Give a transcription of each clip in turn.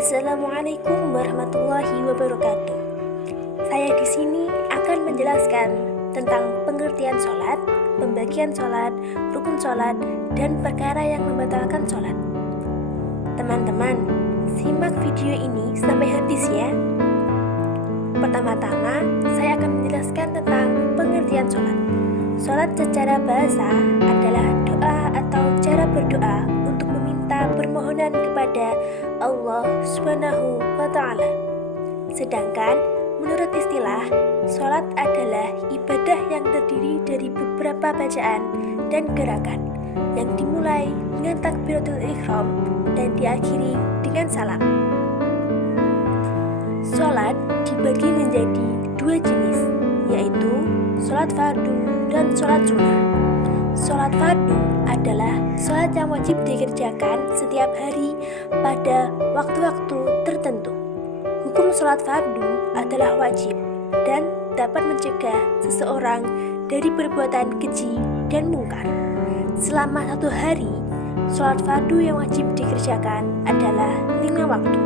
Assalamualaikum warahmatullahi wabarakatuh. Saya di sini akan menjelaskan tentang pengertian sholat, pembagian sholat, rukun sholat, dan perkara yang membatalkan sholat. Teman-teman, simak video ini sampai habis ya. Pertama-tama, saya akan menjelaskan tentang pengertian sholat. Sholat secara bahasa adalah doa atau cara berdoa untuk meminta permohonan kepada Allah Subhanahu wa Ta'ala. Sedangkan menurut istilah, sholat adalah ibadah yang terdiri dari beberapa bacaan dan gerakan yang dimulai dengan takbiratul ihram dan diakhiri dengan salam. Sholat dibagi menjadi dua jenis, yaitu sholat fardu dan sholat sunnah. Sholat fardu adalah sholat yang wajib dikerjakan setiap hari pada waktu-waktu tertentu. Hukum sholat fardu adalah wajib dan dapat mencegah seseorang dari perbuatan keji dan mungkar. Selama satu hari, sholat fardu yang wajib dikerjakan adalah 5 waktu,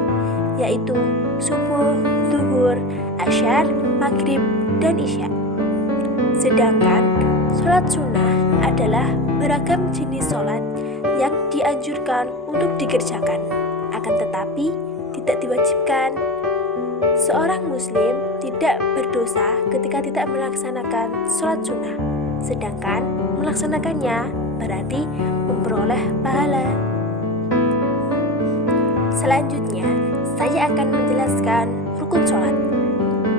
yaitu subuh, zuhur, asyar, maghrib, dan isya. Sedangkan sholat sunnah adalah beragam jenis sholat yang dianjurkan untuk dikerjakan, akan tetapi tidak diwajibkan. Seorang muslim tidak berdosa ketika tidak melaksanakan sholat sunnah, sedangkan melaksanakannya berarti memperoleh pahala. Selanjutnya, saya akan menjelaskan rukun sholat.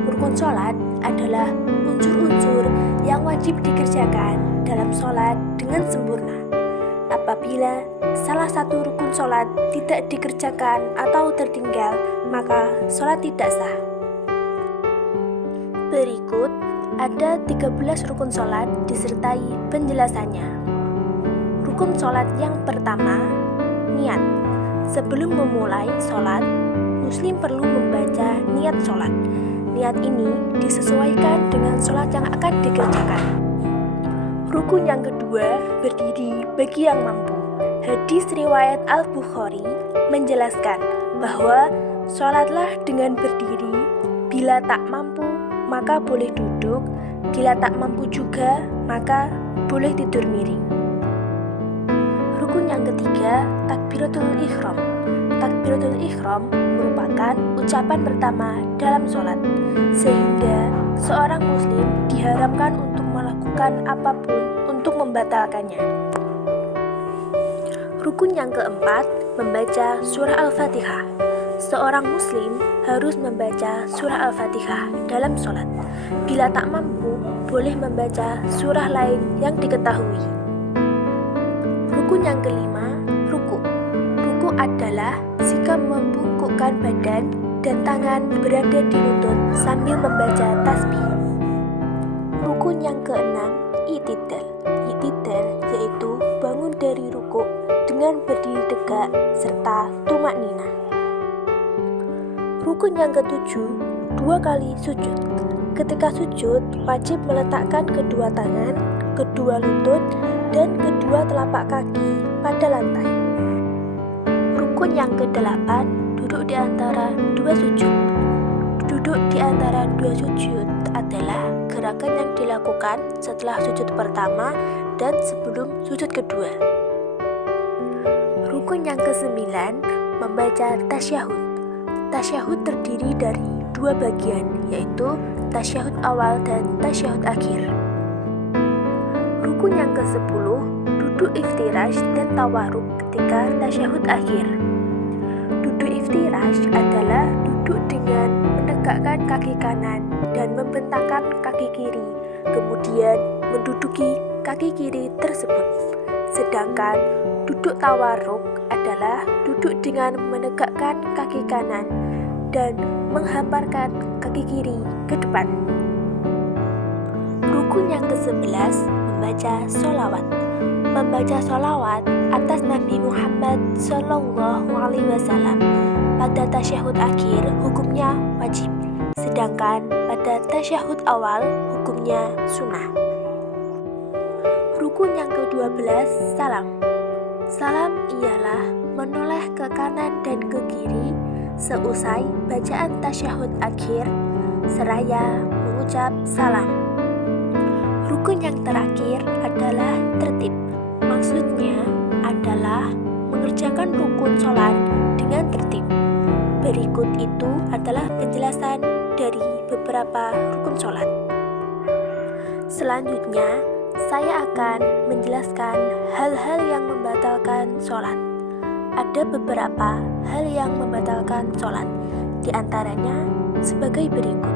Rukun sholat adalah unsur-unsur yang wajib dikerjakan dalam sholat dengan sempurna. Apabila salah satu rukun sholat tidak dikerjakan atau tertinggal, maka sholat tidak sah. Berikut ada 13 rukun sholat disertai penjelasannya. Rukun sholat yang pertama, niat. Sebelum memulai sholat, muslim perlu membaca niat sholat. Niat ini disesuaikan dengan sholat yang akan dikerjakan. Rukun yang kedua, berdiri bagi yang mampu. Hadis riwayat Al-Bukhari menjelaskan bahwa sholatlah dengan berdiri. Bila tak mampu, maka boleh duduk. Bila tak mampu juga, maka boleh tidur miring. Rukun yang ketiga, takbiratul ihram. Takbiratul ihram merupakan ucapan pertama dalam sholat, sehingga seorang muslim diharamkan untuk melakukan apapun untuk membatalkannya. Rukun yang keempat, membaca surah Al-Fatihah. Seorang muslim harus membaca surah Al-Fatihah dalam sholat. Bila tak mampu, boleh membaca surah lain yang diketahui. Rukun yang kelima, ruku. Ruku adalah sikap membungkukkan badan dan tangan berada di lutut sambil membaca tasbih. Rukun yang keenam, i'tidal. I'tidal yaitu bangun dari ruku dengan berdiri tegak serta tumakninah. Rukun yang ketujuh, 2 kali sujud. Ketika sujud, wajib meletakkan kedua tangan, kedua lutut, dan kedua telapak kaki pada lantai. Rukun yang ke-8, duduk di antara 2 sujud. Duduk di antara 2 sujud adalah gerakan yang dilakukan setelah sujud pertama dan sebelum sujud kedua. Rukun yang ke-9, membaca tasyahud. Tasyahud terdiri dari 2 bagian, yaitu tasyahud awal dan tasyahud akhir. Rukun yang ke-10, duduk iftirash dan tawaruk ketika tasyahud akhir. Duduk iftirash adalah duduk dengan menegakkan kaki kanan dan membentangkan kaki kiri, kemudian menduduki kaki kiri tersebut. Sedangkan duduk tawaruk adalah duduk dengan menegakkan kaki kanan dan menghamparkan kaki kiri ke depan. Rukun yang ke-11, membaca sholawat. Membaca sholawat atas Nabi Muhammad SAW pada tasyahud akhir hukumnya wajib, sedangkan pada tasyahud awal hukumnya sunnah. Rukun yang ke-12, salam. Salam ialah menoleh ke kanan dan ke kiri seusai bacaan tasyahud akhir, seraya mengucap salam. Rukun yang terakhir adalah tertib. Maksudnya adalah mengerjakan rukun sholat dengan tertib. Berikut itu adalah penjelasan dari beberapa rukun sholat. Selanjutnya, saya akan menjelaskan hal-hal yang membatalkan sholat. Ada beberapa hal yang membatalkan sholat, di antaranya sebagai berikut: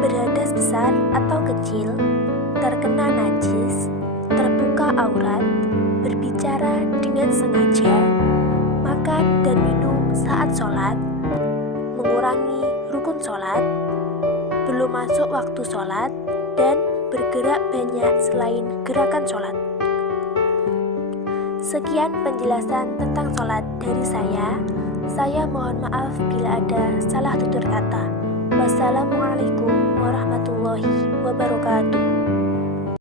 berhadas besar atau kecil, terkena najis, terbuka aurat, berbicara dengan sengaja, makan dan minum saat sholat, mengurangi rukun sholat, belum masuk waktu sholat, dan bergerak banyak selain gerakan sholat. Sekian penjelasan tentang sholat dari saya. Saya mohon maaf bila ada salah tutur kata. Wassalamualaikum warahmatullahi wabarakatuh.